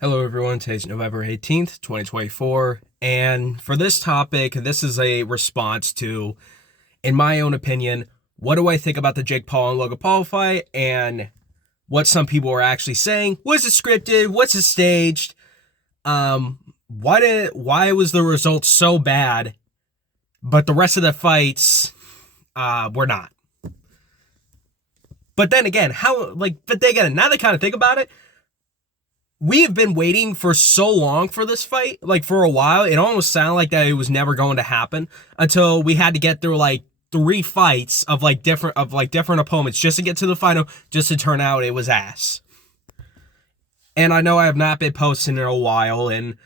Hello, everyone. Today's November 18th, 2024. And for this topic, this is a response to, in my own opinion, what do I think about the Jake Paul and Logan Paul fight and what some people are actually saying. Was it scripted? Was it staged? Why was the result so bad, but the rest of the fights were not? But then again, now that I kind of think about it, we have been waiting for so long for this fight, like for a while. It almost sounded like that it was never going to happen until we had to get through like three fights of different opponents just to get to the final, just to turn out it was ass. And I know I have not been posting in a while, and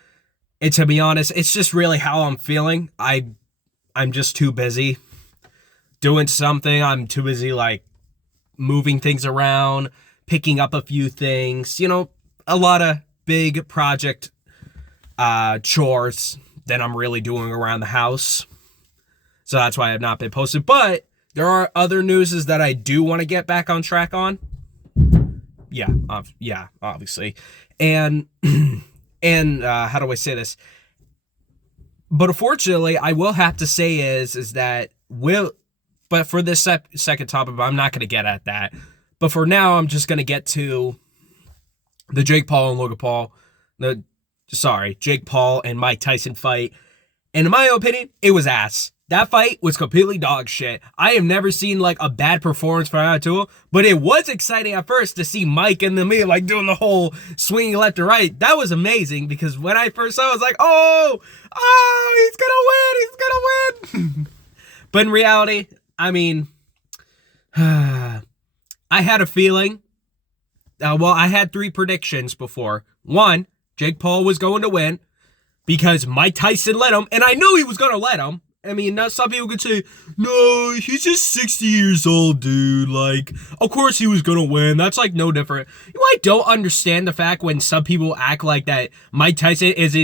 to be honest, it's just really how I'm feeling. I'm just too busy doing something. I'm too busy like moving things around, picking up a few things, a lot of big project chores that I'm really doing around the house. So that's why I have not been posted. But there are other newses that I do want to get back on track on. Yeah, obviously. And how do I say this? But unfortunately, I will have to say is that but for this second topic, I'm not going to get at that. But for now, I'm just going to get to the Jake Paul and Logan Paul, Jake Paul and Mike Tyson fight. And in my opinion, it was ass. That fight was completely dog shit. I have never seen like a bad performance from either two, but it was exciting at first to see Mike and me like doing the whole swinging left to right. That was amazing because when I first saw it, I was like, oh, he's gonna win. But in reality, I mean, I had a feeling. I had three predictions before. One, Jake Paul was going to win because Mike Tyson let him, and I knew he was going to let him. I mean, now some people could say, no, he's just 60 years old, dude. Like, of course he was going to win. That's, like, no different. I don't understand the fact when some people act like that Mike Tyson is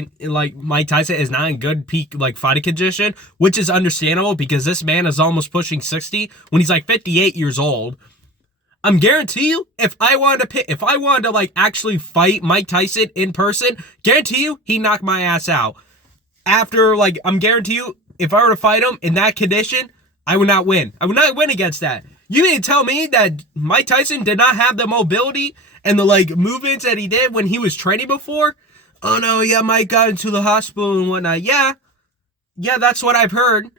not in good peak, like, fighting condition, which is understandable because this man is almost pushing 60 when he's, like, 58 years old. I'm guarantee you, if I wanted to like actually fight Mike Tyson in person, guarantee you he knocked my ass out. I'm guarantee you, if I were to fight him in that condition, I would not win. I would not win against that. You mean to tell me that Mike Tyson did not have the mobility and the like movements that he did when he was training before? Oh no, yeah, Mike got into the hospital and whatnot. Yeah, that's what I've heard.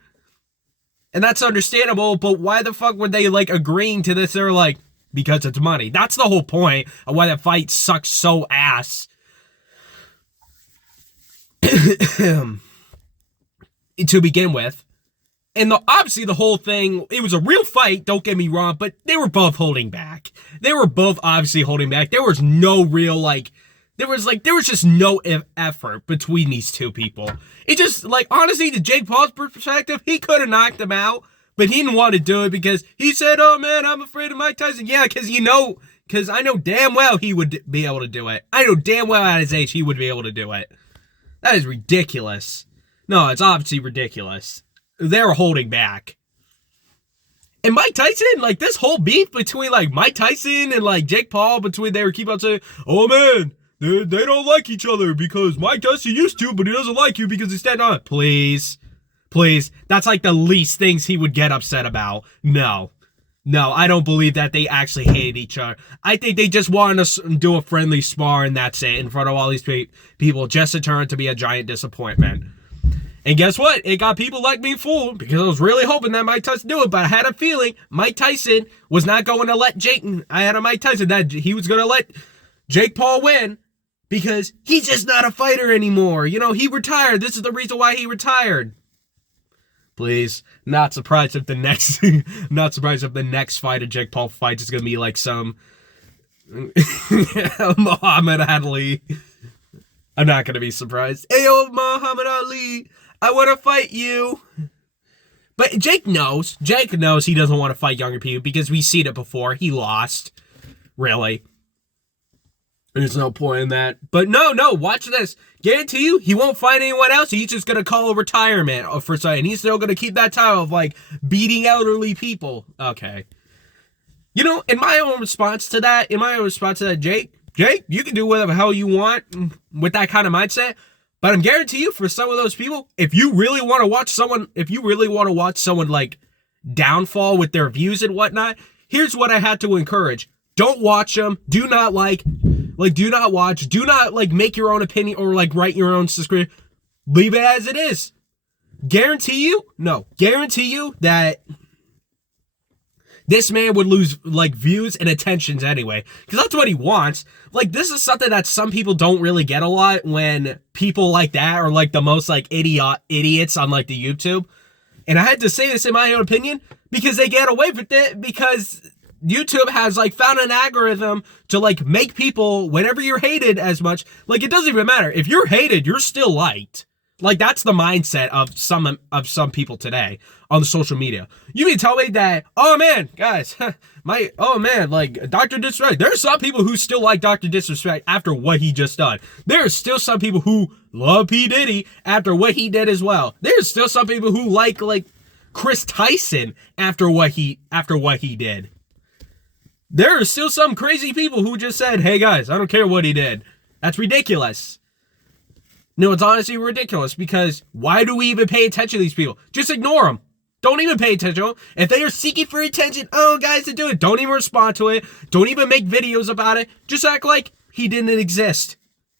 And that's understandable, but why the fuck were they like agreeing to this? They're like, because it's money. That's the whole point of why that fight sucks so ass. To begin with. And obviously the whole thing, it was a real fight, don't get me wrong, but they were both holding back. They were both obviously holding back. There was no real, there was just no effort between these two people. It just, honestly, to Jake Paul's perspective, he could have knocked him out. But he didn't want to do it because he said, oh man, I'm afraid of Mike Tyson. Yeah, because I know damn well he would be able to do it. I know damn well at his age he would be able to do it. That is ridiculous. No, it's obviously ridiculous. They were holding back. And Mike Tyson, this whole beef between, Mike Tyson and, Jake Paul, they were keep on saying, oh man, they don't like each other because Mike Tyson used to, but he doesn't like you because he's standing on it. Please, that's the least things he would get upset about. No, I don't believe that they actually hate each other. I think they just wanted to do a friendly spar and that's it in front of all these people just to turn it to be a giant disappointment. And guess what? It got people like me fooled because I was really hoping that Mike Tyson do it, but I had a feeling Mike Tyson was not going to let Mike Tyson that he was going to let Jake Paul win because he's just not a fighter anymore. He retired. This is the reason why he retired. Please, not surprised if the next fight of Jake Paul fights is gonna be some Muhammad Ali. I'm not gonna be surprised. Hey, Muhammad Ali, I want to fight you. But Jake knows he doesn't want to fight younger people because we've seen it before. He lost, really. There's no point in that. But no, watch this. Guarantee you, he won't fight anyone else. He's just going to call a retirement for something. He's still going to keep that title of, beating elderly people. Okay. In my own response to that, Jake, Jake, you can do whatever the hell you want with that kind of mindset. But I'm guarantee you, for some of those people, if you really want to watch someone like downfall with their views and whatnot, here's what I had to encourage. Don't watch them. Do not do not watch. Do not make your own opinion or write your own script. Leave it as it is. Guarantee you that this man would lose views and attentions anyway, because that's what he wants. This is something that some people don't really get a lot, when people like that are the most idiots on the YouTube. And I had to say this in my own opinion, because they get away with it, because YouTube has found an algorithm to make people, whenever you're hated as much, it doesn't even matter. If you're hated, you're still liked. That's the mindset of some people today on the social media. You mean tell me that, oh man, guys, Dr. Disrespect, there's some people who still like Dr. Disrespect after what he just done. There's still some people who love P. Diddy after what he did as well. There's still some people who like Chris Tyson after what he did. There are still some crazy people who just said, hey guys, I don't care what he did. That's ridiculous. No, it's honestly ridiculous, because why do we even pay attention to these people? Just ignore them. Don't even pay attention to them. If they are seeking for attention, oh, guys, to do it. Don't even respond to it. Don't even make videos about it. Just act like he didn't exist.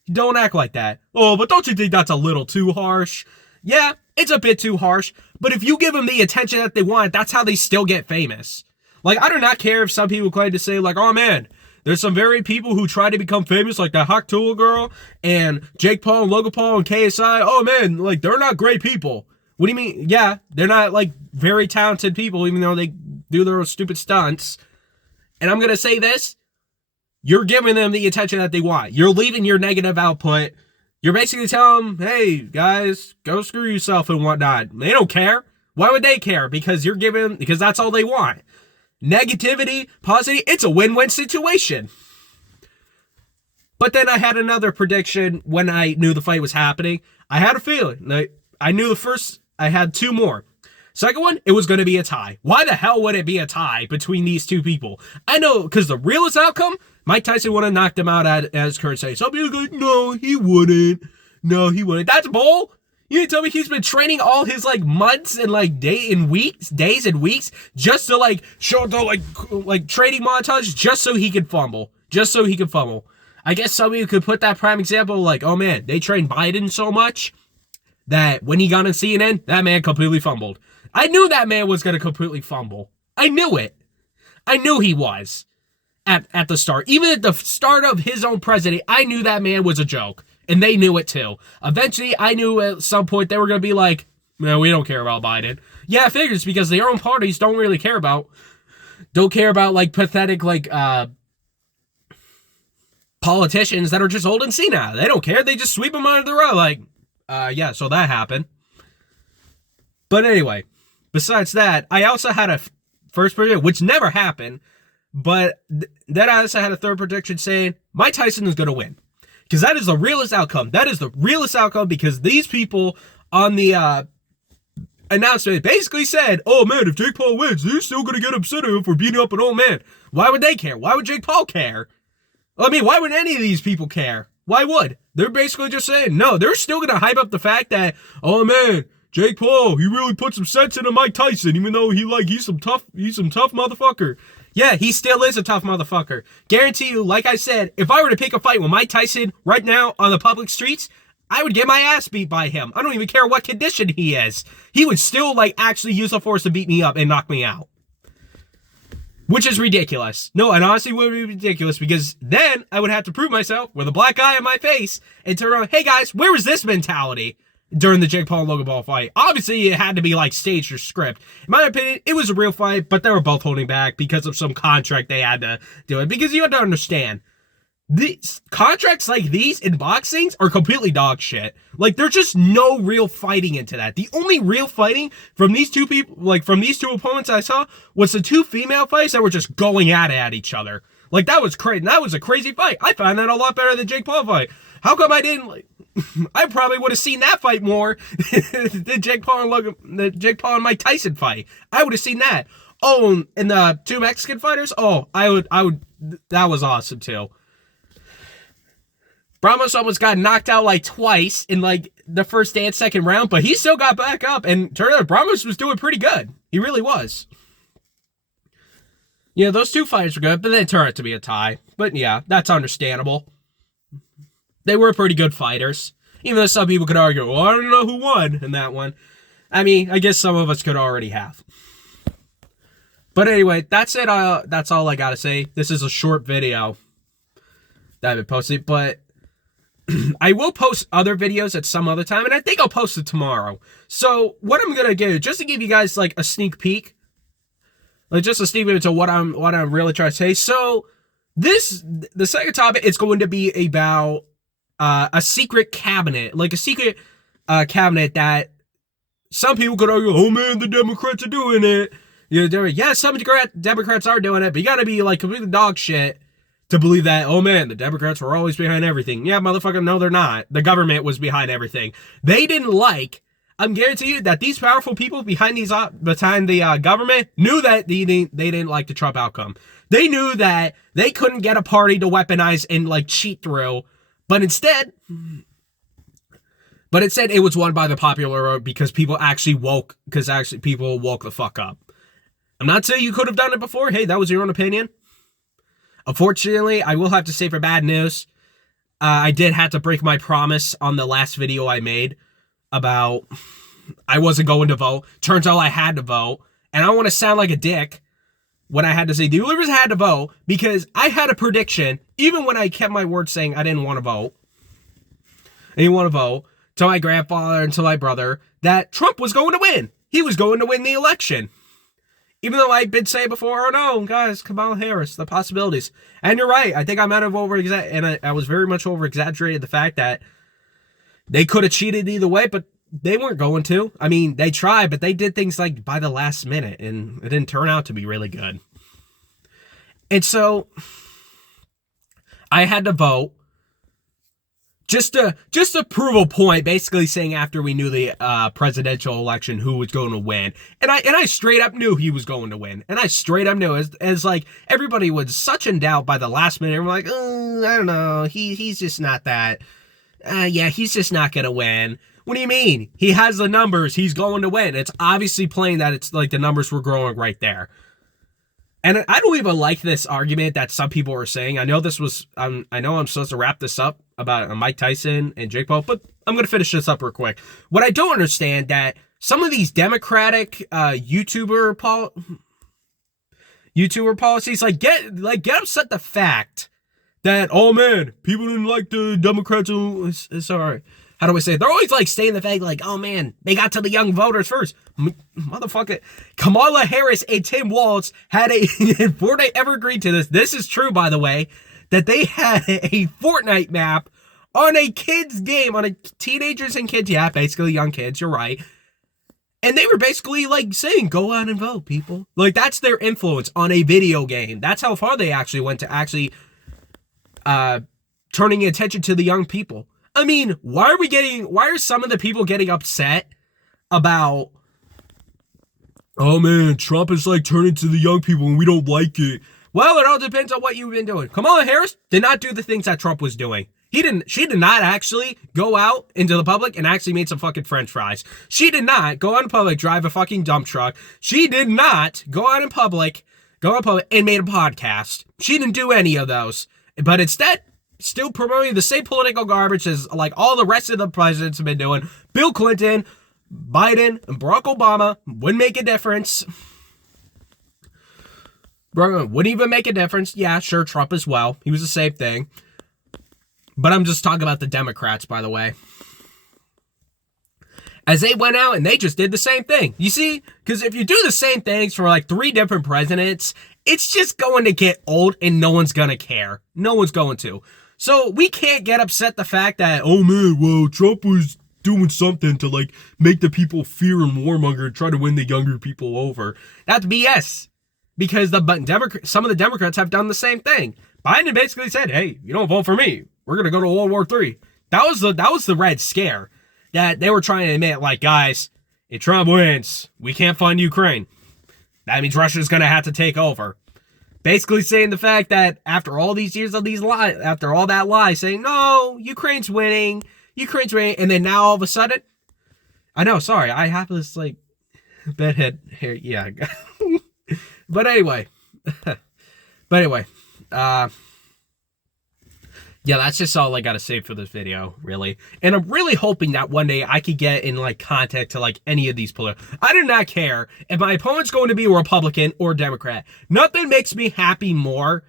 Don't act like that. Oh, but don't you think that's a little too harsh? Yeah, it's a bit too harsh. But if you give them the attention that they want, that's how they still get famous. I do not care if some people claim to say, oh, man, there's some very people who try to become famous, like the Hawk Tull girl and Jake Paul and Logan Paul and KSI. Oh man, they're not great people. What do you mean? Yeah, they're not very talented people, even though they do their stupid stunts. And I'm going to say this. You're giving them the attention that they want. You're leaving your negative output. You're basically telling them, hey guys, go screw yourself and whatnot. They don't care. Why would they care? Because that's all they want. Negativity, positivity, it's a win-win situation. But then I had another prediction when I knew the fight was happening. I had a feeling. I knew I had two more. Second one, it was going to be a tie. Why the hell would it be a tie between these two people? I know, because the realest outcome, Mike Tyson would have knocked him out at his current stage. Some people go, no, he wouldn't. No, he wouldn't. That's bull. You tell me he's been training all his months and days and weeks just to show the training montage just so he could fumble. I guess somebody could put that prime example oh man, they trained Biden so much that when he got on CNN, that man completely fumbled. I knew that man was going to completely fumble. I knew it. I knew he was at the start. Even at the start of his own president, I knew that man was a joke. And they knew it too. Eventually, I knew at some point they were going to be no, we don't care about Biden. Yeah, I figure it's because their own parties don't really care about pathetic, politicians that are just old and senile. They don't care. They just sweep them under the rug. Yeah, so that happened. But anyway, besides that, I also had a first prediction, which never happened. But then I also had a third prediction saying Mike Tyson is going to win. Because that is the realest outcome. That is the realest outcome, because these people on the announcement basically said, oh man, if Jake Paul wins, they're still going to get upset at him for beating up an old man. Why would they care? Why would Jake Paul care? I mean, why would any of these people care? Why would? They're basically just saying, no, they're still going to hype up the fact that, oh man, Jake Paul, he really put some sense into Mike Tyson, even though he's some tough motherfucker. Yeah, he still is a tough motherfucker. Guarantee you, like I said, if I were to pick a fight with Mike Tyson right now on the public streets, I would get my ass beat by him. I don't even care what condition he is. He would still, actually use the force to beat me up and knock me out. Which is ridiculous. No, it honestly would be ridiculous, because then I would have to prove myself with a black eye on my face and turn around, hey guys, where was this mentality during the Jake Paul and Logan Paul fight? Obviously, it had to be staged or script. In my opinion, it was a real fight, but they were both holding back because of some contract they had to do it. Because you have to understand, these contracts like these in boxing are completely dog shit. There's just no real fighting into that. The only real fighting from these two people, from these two opponents I saw, was the two female fights that were just going at each other. That was crazy. That was a crazy fight. I found that a lot better than Jake Paul fight. How come I didn't I probably would have seen that fight more than Jake Paul and Mike Tyson fight. I would have seen that. Oh, and the two Mexican fighters? Oh, I would that was awesome too. Bramos almost got knocked out like twice in like the first and second round, but he still got back up, and turned out Bramos was doing pretty good. He really was. Yeah, those two fights were good, but they turned out to be a tie. But yeah, that's understandable. They were pretty good fighters. Even though some people could argue, well, I don't know who won in that one. I mean, I guess some of us could already have. But anyway, that's it. That's all I gotta say. This is a short video that I've been posting, but I will post other videos at some other time, and I think I'll post it tomorrow. So what I'm gonna do, just to give you guys like a sneak peek, like just a sneak peek into what I'm really trying to say. So the second topic is going to be about a secret cabinet, like a secret cabinet that some people could argue, oh man, the Democrats are doing it. Yeah, some Democrats are doing it, but you gotta be like completely dog shit to believe that, oh man, the Democrats were always behind everything. Yeah, motherfucker, no, they're not. The government was behind everything. They didn't like, I'm guaranteeing you that these powerful people behind the government knew that they didn't like the Trump outcome. They knew that they couldn't get a party to weaponize and like cheat through, but instead it was won by the popular vote because people actually woke the fuck up. I'm not saying you could have done it before. Hey, that was your own opinion. Unfortunately, I will have to say for bad news, I did have to break my promise on the last video I made about I wasn't going to vote. Turns out I had to vote. And I don't want to sound like a dick when I had to say the Ulivers had to vote, because I had a prediction, even when I kept my word saying I didn't want to vote. I didn't want to vote to my grandfather and to my brother that Trump was going to win. He was going to win the election. Even though I've been saying before, oh no, guys, Kamala Harris, the possibilities. And you're right. I think I might have I was very much over-exaggerated the fact that they could have cheated either way, but they weren't going to. I mean, they tried, but they did things like by the last minute, and it didn't turn out to be really good. And so, I had to vote. Just to prove a point, basically saying after we knew the presidential election who was going to win, and I straight up knew he was going to win, and I straight up knew as like everybody was such in doubt by the last minute. We're like, I don't know, he's just not that. Yeah, he's just not gonna win. What do you mean? He has the numbers. He's going to win. It's obviously plain that it's like the numbers were growing right there. And I don't even like this argument that some people are saying. I know this was, I know I'm supposed to wrap this up about Mike Tyson and Jake Paul, but I'm going to finish this up real quick. What I don't understand that some of these Democratic YouTuber policies, get upset the fact that, oh man, people didn't like the Democrats. Sorry. How do I say it? They're always like saying the fact like, oh man, they got to the young voters first. Motherfucker. Kamala Harris and Tim Walz had before they ever agreed to this is true, by the way, that they had a Fortnite map on a kid's game, on a teenagers and kids, yeah, basically young kids, you're right. And they were basically like saying, go out and vote, people. Like, that's their influence on a video game. That's how far they actually went to actually turning attention to the young people. I mean, why are some of the people getting upset about, oh man, Trump is like turning to the young people and we don't like it? Well, it all depends on what you've been doing. Kamala Harris did not do the things that Trump was doing. She did not actually go out into the public and actually made some fucking french fries. She did not go out in public, drive a fucking dump truck. She did not go out in public and made a podcast. She didn't do any of those. But instead, still promoting the same political garbage as like all the rest of the presidents have been doing. Bill Clinton, Biden, and Barack Obama wouldn't make a difference. Wouldn't even make a difference. Yeah, sure, Trump as well. He was the same thing. But I'm just talking about the Democrats, by the way. As they went out and they just did the same thing. You see? Because if you do the same things for like 3 different presidents, it's just going to get old and no one's going to care. No one's going to. So we can't get upset the fact that, oh man, well, Trump was doing something to like make the people fear and warmonger and try to win the younger people over. That's BS. Because some of the Democrats have done the same thing. Biden basically said, hey, you don't vote for me, we're going to go to World War III. That was the Red Scare. That they were trying to admit, like, guys, if Trump wins, we can't fund Ukraine. That means Russia's going to have to take over. Basically saying the fact that after all these years of these lies, after all that lie, saying, no, Ukraine's winning, and then now all of a sudden, I know, sorry, I have this, like, bedhead here, yeah. But anyway, yeah, that's just all I gotta say for this video, really. And I'm really hoping that one day I could get in, like, contact to, like, any of these political... I do not care if my opponent's going to be a Republican or Democrat. Nothing makes me happy more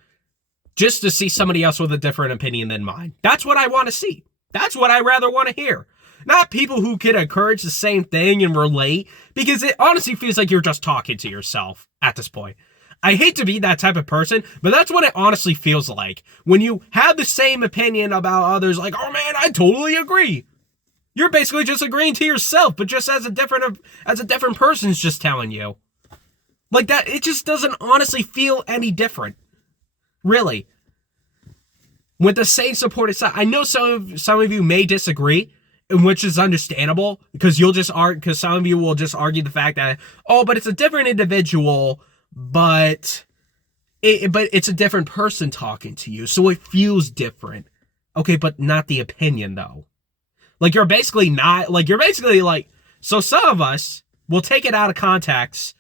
just to see somebody else with a different opinion than mine. That's what I want to see. That's what I rather want to hear. Not people who can encourage the same thing and relate, because it honestly feels like you're just talking to yourself at this point. I hate to be that type of person, but that's what it honestly feels like. When you have the same opinion about others, like, oh man, I totally agree. You're basically just agreeing to yourself, but just as a different person's just telling you. Like that, it just doesn't honestly feel any different. Really. With the same supported side. I know some of you may disagree, which is understandable, because some of you will just argue the fact that, oh, but it's a different individual, but it's a different person talking to you, so it feels different. Okay, but not the opinion, though. Like, you're basically like, so some of us will take it out of context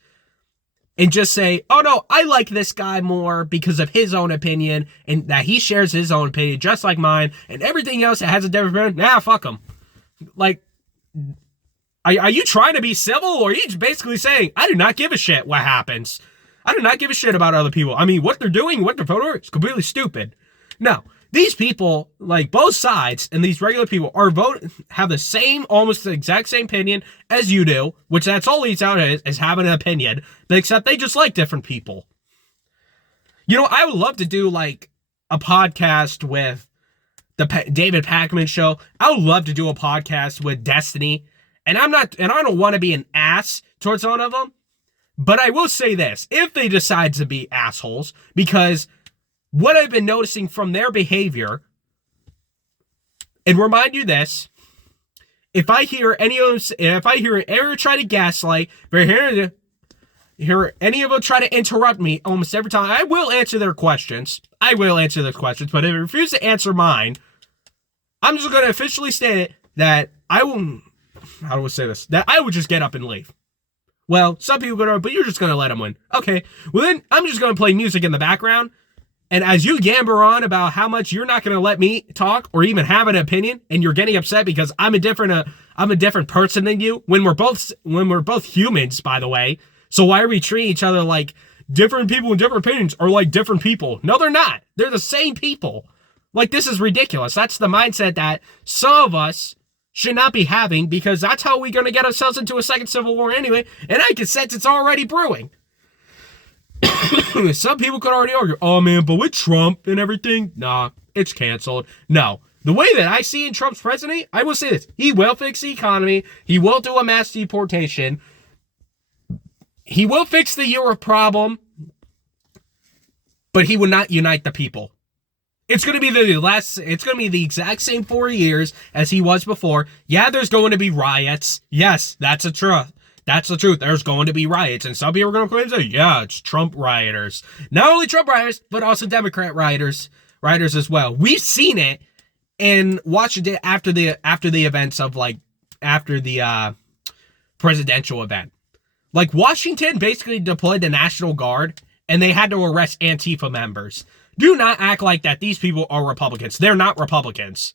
and just say, oh no, I like this guy more because of his own opinion, and that he shares his own opinion just like mine, and everything else that has a different opinion, nah, fuck him. Like, are you trying to be civil, or are you basically saying, I do not give a shit what happens? I do not give a shit about other people. I mean, what they're doing, what they're voting for, is completely stupid. No, these people, like both sides, and these regular people have the same, almost the exact same opinion as you do, which that's all he's out is having an opinion, but except they just like different people. You know, I would love to do like a podcast with the David Pakman show. I would love to do a podcast with Destiny, and I don't want to be an ass towards one of them, but I will say this, if they decide to be assholes, because what I've been noticing from their behavior, and remind you this, if I hear any of them, if I hear ever try to gaslight, if I hear any of them try to interrupt me almost every time, I will answer their questions. I will answer their questions, but if they refuse to answer mine, I'm just going to officially state that I will, how do I say this? That I would just get up and leave. Well, some people go, but you're just going to let them win. Okay, well then I'm just going to play music in the background. And as you yammer on about how much you're not going to let me talk or even have an opinion, and you're getting upset because I'm a different person than you, when we're both humans, by the way. So why are we treating each other like different people with different opinions are like different people? No, they're not. They're the same people. Like, this is ridiculous. That's the mindset that some of us should not be having, because that's how we're going to get ourselves into a second civil war anyway, and I can sense it's already brewing. Some people could already argue, oh man, but with Trump and everything, nah, it's canceled. No. The way that I see in Trump's presidency, I will say this, he will fix the economy, he will do a mass deportation, he will fix the Europe problem, but he will not unite the people. It's going to be the exact same 4 years as he was before. Yeah, there's going to be riots. Yes, that's the truth. That's the truth. There's going to be riots. And some people are going to come and say, yeah, it's Trump rioters. Not only Trump rioters, but also Democrat rioters as well. We've seen it in Washington after the events of, like, after the presidential event. Like, Washington basically deployed the National Guard, and they had to arrest Antifa members. Do not act like that these people are Republicans. They're not Republicans.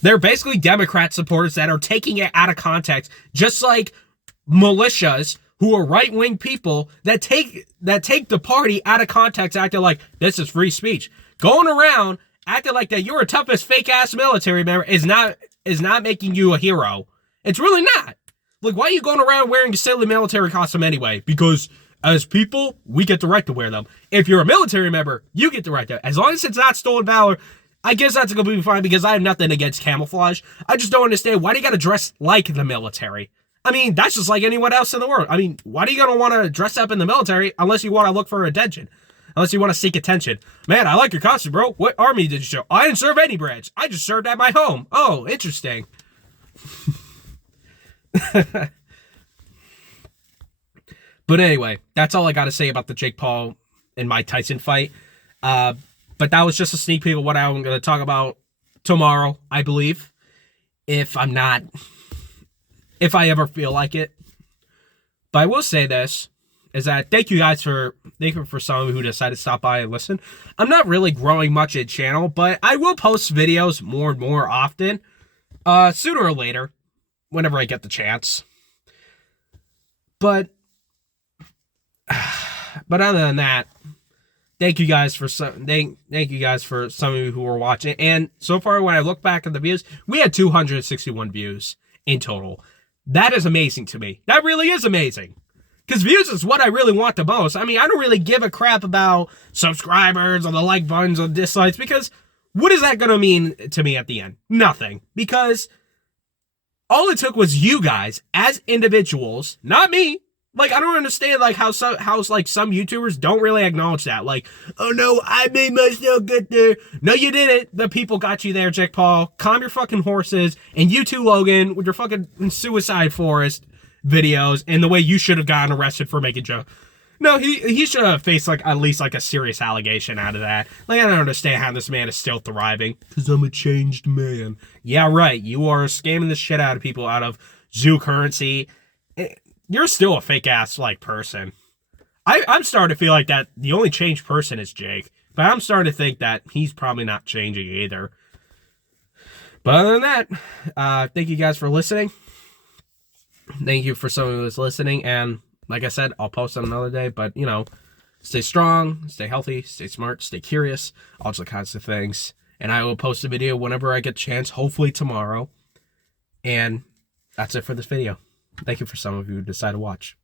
They're basically Democrat supporters that are taking it out of context, just like militias who are right-wing people that take the party out of context, acting like this is free speech. Going around acting like that you're a toughest fake-ass military member is not making you a hero. It's really not. Like, why are you going around wearing a silly military costume anyway? Because as people, we get the right to wear them. If you're a military member, you get the right to. As long as it's not stolen valor, I guess that's completely fine, because I have nothing against camouflage. I just don't understand, why do you gotta dress like the military? I mean, that's just like anyone else in the world. I mean, why do you gotta want to dress up in the military unless you want to look for attention? Unless you want to seek attention. Man, I like your costume, bro. What army did you show? I didn't serve any branch. I just served at my home. Oh, interesting. But anyway, that's all I got to say about the Jake Paul in my Tyson fight. But that was just a sneak peek of what I'm going to talk about tomorrow, I believe. If I ever feel like it. But I will say this, is that thank you for some of you who decided to stop by and listen. I'm not really growing much in channel, but I will post videos more and more often, sooner or later, whenever I get the chance. But other than that, thank you guys for some of you who were watching. And so far, when I look back at the views, we had 261 views in total. That is amazing to me. That really is amazing. Because views is what I really want the most. I mean, I don't really give a crap about subscribers or the like buttons or dislikes, because what is that going to mean to me at the end? Nothing. Because all it took was you guys as individuals, not me. Like, I don't understand, like, how some YouTubers don't really acknowledge that. Like, oh no, I made myself get there. No, you didn't. The people got you there, Jake Paul. Calm your fucking horses. And you too, Logan, with your fucking Suicide Forest videos and the way you should have gotten arrested for making jokes. No, he should have faced, like, at least, like, a serious allegation out of that. Like, I don't understand how this man is still thriving. Because I'm a changed man. Yeah, right. You are scamming the shit out of people out of zoo currency. You're still a fake-ass, like, person. I'm starting to feel like that the only changed person is Jake. But I'm starting to think that he's probably not changing either. But other than that, thank you guys for listening. Thank you for someone who's listening. And like I said, I'll post on another day. But, you know, stay strong, stay healthy, stay smart, stay curious. All those kinds of things. And I will post a video whenever I get a chance, hopefully tomorrow. And that's it for this video. Thank you for some of you who decided to watch.